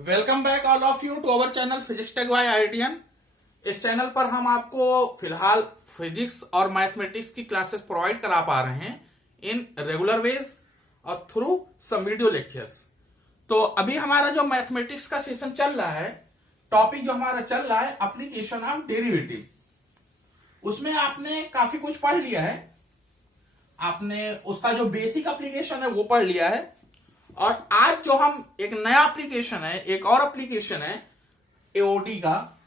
Welcome back all of you to our channel physics tech by IITian. इस channel पर हम आपको फिलहाल फिजिक्स और मैथमेटिक्स की क्लासेस प्रोवाइड करा पा रहे हैं इन रेगुलर वेज और थ्रू सम वीडियो लेक्चर्स। तो अभी हमारा जो मैथमेटिक्स का सेशन चल रहा है, टॉपिक जो हमारा चल रहा है एप्लीकेशन ऑफ डेरिवेटिव, उसमें आपने काफी कुछ पढ़ लिया है। आपने उसका जो बेसिक एप्लीकेशन है वो पढ़ लिया है, और आज जो हम एक नया एप्लीकेशन है, एक और एप्लीकेशन है एओडी का,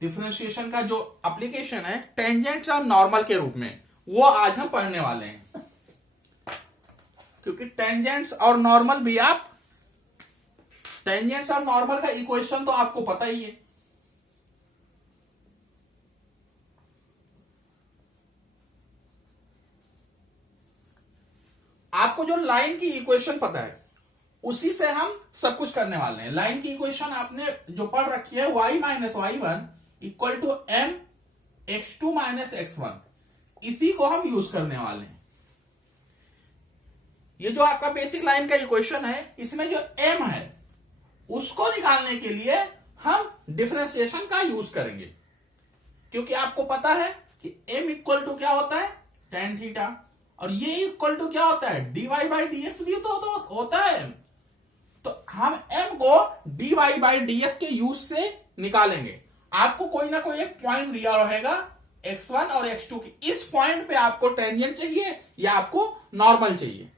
डिफरेंशिएशन का जो एप्लीकेशन है टेंजेंट्स और नॉर्मल के रूप में, वो आज हम पढ़ने वाले हैं। क्योंकि टेंजेंट्स और नॉर्मल भी टेंजेंट्स और नॉर्मल का इक्वेशन तो आपको पता ही है। आपको जो लाइन की इक्वेशन पता है उसी से हम सब कुछ करने वाले हैं। लाइन की इक्वेशन आपने जो पढ़ रखी है y minus y one equal to M x two minus x one, इसी को हम यूज करने वाले हैं। ये जो आपका बेसिक लाइन का इक्वेशन है, इसमें जो m है उसको निकालने के लिए हम डिफरेंशिएशन का यूज करेंगे। क्योंकि आपको पता है कि m इक्वल टू क्या होता है, tan थीटा, और ये इक्वल टू क्या होता है, dy बाई ds भी तो होता है। तो हम m को dy बाई ds के यूज से निकालेंगे। आपको कोई ना कोई एक पॉइंट दिया रहेगा x1 और x2 के, इस पॉइंट पे आपको टेंजेंट चाहिए या आपको नॉर्मल चाहिए।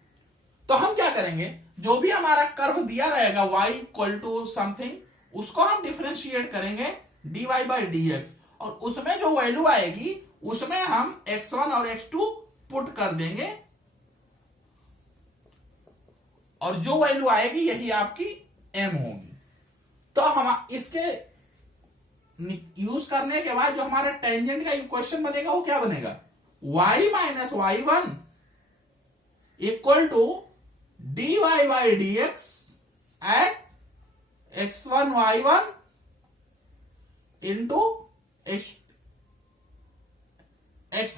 तो हम क्या करेंगे, जो भी हमारा कर्व दिया रहेगा y इक्वल टू समथिंग, उसको हम डिफरेंशिएट करेंगे dy बाई dx, और उसमें जो वैल्यू आएगी उसमें हम x1 और x2 पुट कर देंगे, और जो वैल्यू आएगी यही आपकी m होगी। तो हम इसके यूज करने के बाद जो हमारा टेंजेंट का इक्वेशन बनेगा वो क्या बनेगा, y minus y one equal to dy by dx at x1 y1 into x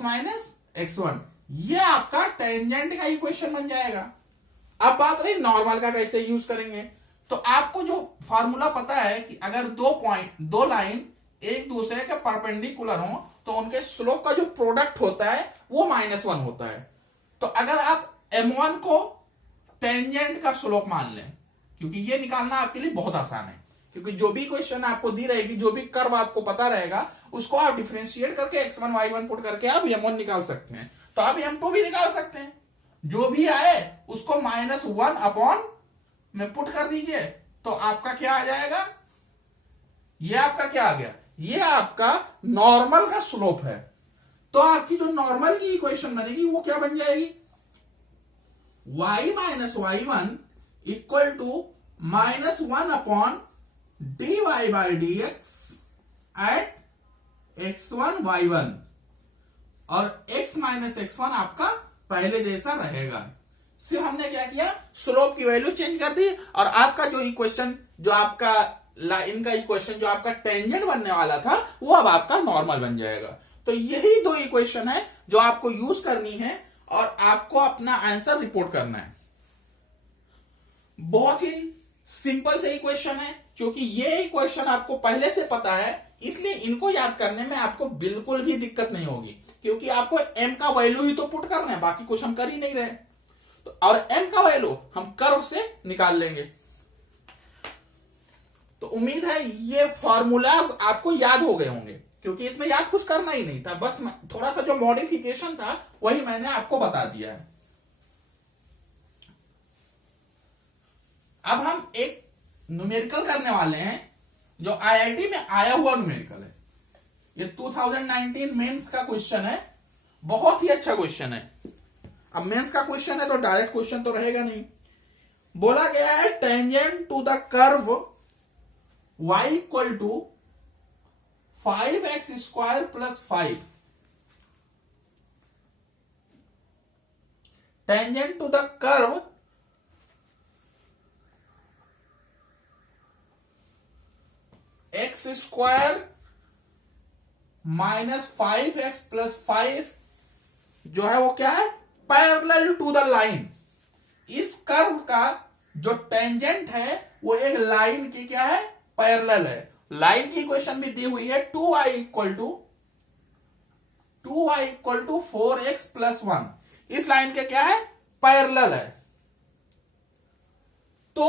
minus x1। ये आपका टेंजेंट का इक्वेशन बन जाएगा। अब बात रही नॉर्मल का कैसे यूज करेंगे। तो आपको जो फार्मूला पता है कि अगर दो लाइन एक दूसरे के परपेंडिकुलर हो तो उनके स्लोप का जो प्रोडक्ट होता है वो -1 होता है। तो अगर आप m1 को टेंजेंट का स्लोप मान लें, क्योंकि ये निकालना आपके लिए बहुत आसान है, क्योंकि जो भी क्वेश्चन आपको दी रहेगी, जो भी कर्व आपको पता रहेगा, उसको आप डिफरेंशिएट करके x1 y1 पुट करके आप m1 निकाल सकते हैं। तो आप m2 भी निकाल सकते हैं। जो भी आए उसको -1 अपॉन में पुट कर दीजिए, तो आपका क्या आ जाएगा, ये आपका क्या आ गया, ये आपका नॉर्मल का स्लोप है। तो आपकी जो नॉर्मल की इक्वेशन बनेगी वो क्या बन जाएगी, y minus y one equal to -1 upon dy by dx at x1 y1, और x माइनस x1 आपका पहले जैसा रहेगा। सिर्फ हमने क्या किया, स्लोप की वैल्यू चेंज कर दी, और आपका जो इक्वेशन, जो आपका लाइन का इक्वेशन, जो आपका टेंजेंट बनने वाला था, वो अब आपका नॉर्मल बन जाएगा। तो यही दो इक्वेशन है जो आपको यूज करनी है और आपको अपना आंसर रिपोर्ट करना है। बहुत ही सिंपल से इक्वेशन है, क्योंकि ये इक्वेशन आपको पहले से पता है, इसलिए इनको याद करने में आपको बिल्कुल भी दिक्कत नहीं होगी, क्योंकि आपको m का वैल्यू ही तो पुट करना है, बाकी कुछ हम कर ही नहीं रहे। तो और m का वैल्यू हम कर्व से निकाल लेंगे। तो उम्मीद है ये फॉर्मूलाज आपको याद हो गए होंगे, क्योंकि इसमें याद कुछ करना ही नहीं था, बस थोड़ा सा जो मॉडिफिकेशन था वही मैंने आपको बता दिया है। अब हम एक न्यूमेरिकल करने वाले हैं जो आईआईटी में आया हुआ न्यूमेरिकल है। ये 2019 मेंस का क्वेश्चन है, बहुत ही अच्छा क्वेश्चन है। अब मेंस का क्वेश्चन है तो डायरेक्ट क्वेश्चन तो रहेगा नहीं। बोला गया है tangent to the curve y equal to 5x square plus 5, tangent to the curve x square minus 5x plus 5 जो है वो क्या है, पैरेलल टू द लाइन। इस कर्व का जो टेंजेंट है वो एक लाइन की क्या है, पैरेलल है। लाइन की इक्वेशन भी दी हुई है 2y equal to 4x plus 1, इस लाइन के क्या है, पैरेलल है। तो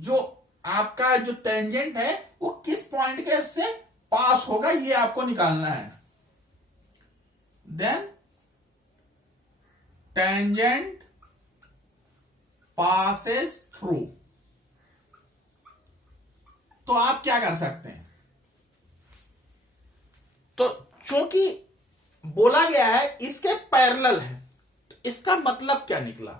जो आपका जो टेंजेंट है वो किस पॉइंट के से पास होगा ये आपको निकालना है। देन टेंजेंट पासेस थ्रू, तो आप क्या कर सकते हैं, तो चूंकि बोला गया है इसके पैरेलल है, तो इसका मतलब क्या निकला,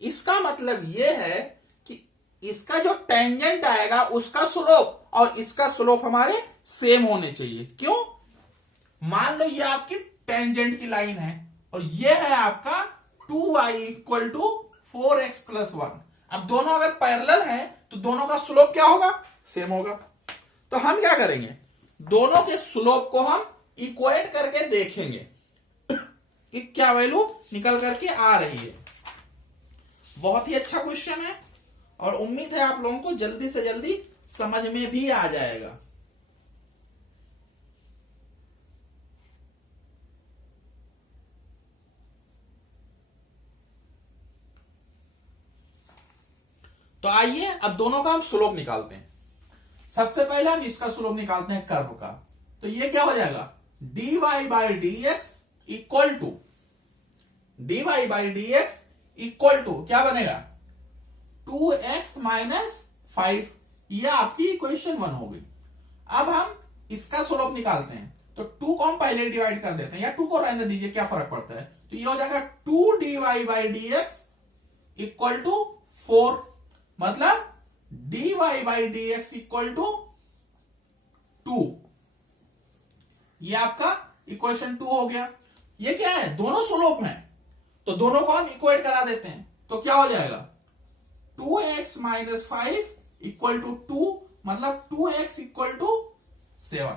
इसका मतलब यह है कि इसका जो टेंजेंट आएगा उसका स्लोप और इसका स्लोप हमारे सेम होने चाहिए। क्यों, मान लो ये आपकी टेंजेंट की लाइन है और ये है आपका 2y equal to 4x plus 1। अब दोनों अगर पैरेलल हैं तो दोनों का स्लोप क्या होगा, सेम होगा। तो हम क्या करेंगे, दोनों के स्लोप को हम इक्वेट करके देखेंगे कि क्या वैल्यू निकल करके आ रही है। बहुत ही अच्छा क्वेश्चन है और उम्मीद है आप लोगों को जल्दी से जल्दी समझ में भी आ जाएगा। तो आइए अब दोनों का हम स्लोप निकालते हैं। सबसे पहले हम इसका स्लोप निकालते हैं कर्व का। तो ये क्या हो जाएगा, dy by D X equal to क्या बनेगा, 2x माइनस 5। ये आपकी इक्वेशन 1 हो गई। अब हम इसका स्लोप निकालते हैं, तो 2 को हम पहले डिवाइड कर देते हैं, या 2 को रहने दीजिए, क्या फर्क पड़ता है। तो ये हो जाएगा 2dy by D X equal to 4, मतलब dy by D X equal to 2। ये आपका इक्वेशन 2 हो गया। ये क्या है, दोनों स्लोप हैं, तो दोनों को हम इक्वेट करा देते हैं। तो क्या हो जाएगा, 2x माइनस 5 इक्वल टू 2, मतलब 2x इक्वल टू 7।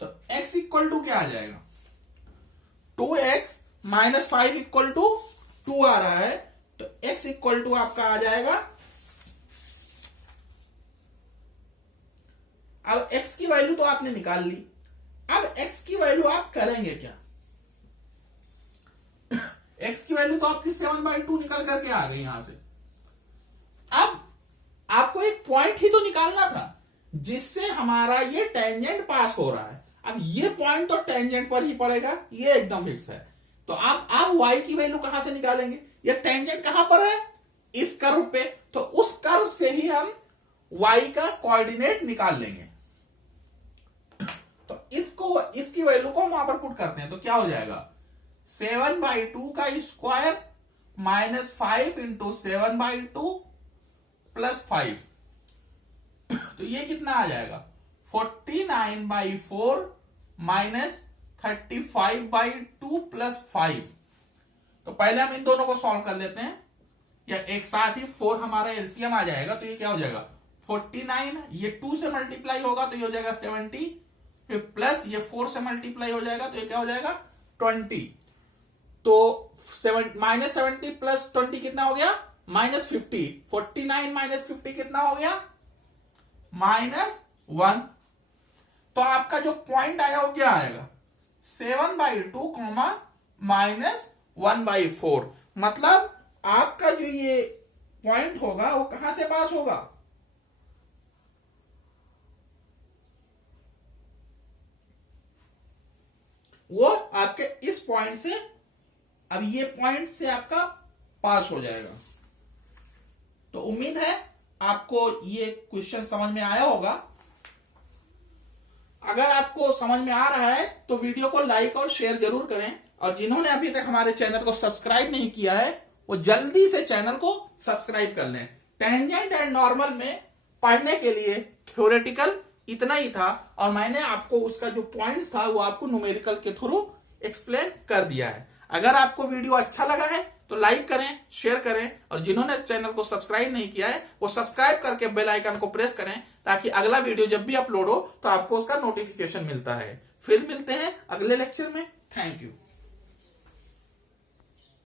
तो x इक्वल टू क्या आ जाएगा, 2x माइनस 5 इक्वल टू 2 आ रहा है, तो x इक्वल टू आपका आ जाएगा। अब x की वैल्यू तो आपने निकाल ली, अब x की वैल्यू आप करेंगे क्या, x की वैल्यू तो आपकी 7/2 निकल करके आ गई यहां से। अब आपको एक पॉइंट ही तो निकालना था जिससे हमारा ये टेंजेंट पास हो रहा है। अब ये पॉइंट तो टेंजेंट पर ही पड़ेगा, ये एकदम फिक्स है। तो आप y की वैल्यू कहां से निकालेंगे, ये टेंजेंट कहां पर है, इस कर्व पे, तो उस कर्व से ही हम y का कोऑर्डिनेट निकाल लेंगे। तो इसकी वैल्यू को हम वहां पर पुट करते हैं, तो क्या हो जाएगा, 7/2 का स्क्वायर माइनस 5 इंटू 7/2 प्लस 5। तो ये कितना आ जाएगा, 49/4 माइनस 35/2 प्लस 5। तो पहले हम इन दोनों को सॉल्व कर लेते हैं, या एक साथ ही 4 हमारा एलसीएम आ जाएगा। तो ये क्या हो जाएगा, 49, ये 2 से मल्टीप्लाई होगा तो ये हो जाएगा 70, फिर प्लस ये 4 से मल्टीप्लाई हो जाएगा तो ये क्या हो जाएगा 20। तो माइनस 70 प्लस 20 कितना हो गया, -50। 49 माइनस 50 कितना हो गया, -1। तो आपका जो पॉइंट आया वो क्या आएगा, 7/2 माइनस 1/4। मतलब आपका जो ये पॉइंट होगा वो कहां से पास होगा, वो आपके इस पॉइंट से, अब ये पॉइंट से आपका पास हो जाएगा। तो उम्मीद है आपको ये क्वेश्चन समझ में आया होगा। अगर आपको समझ में आ रहा है तो वीडियो को लाइक और शेयर जरूर करें, और जिन्होंने अभी तक हमारे चैनल को सब्सक्राइब नहीं किया है वो जल्दी से चैनल को सब्सक्राइब कर लें। टेंजेंट एंड नॉर्मल में पढ़ने के लिए थ्योरेटिकल इतना ही था, और मैंने आपको उसका जो पॉइंट्स था वो आपको न्यूमेरिकल के थ्रू एक्सप्लेन कर दिया है। अगर आपको वीडियो अच्छा लगा है तो लाइक करें, शेयर करें, और जिन्होंने चैनल को सब्सक्राइब नहीं किया है वो सब्सक्राइब करके बेल आइकन को प्रेस करें, ताकि अगला वीडियो जब भी अपलोड हो तो आपको उसका नोटिफिकेशन मिलता है। फिर मिलते हैं अगले लेक्चर में। Thank you.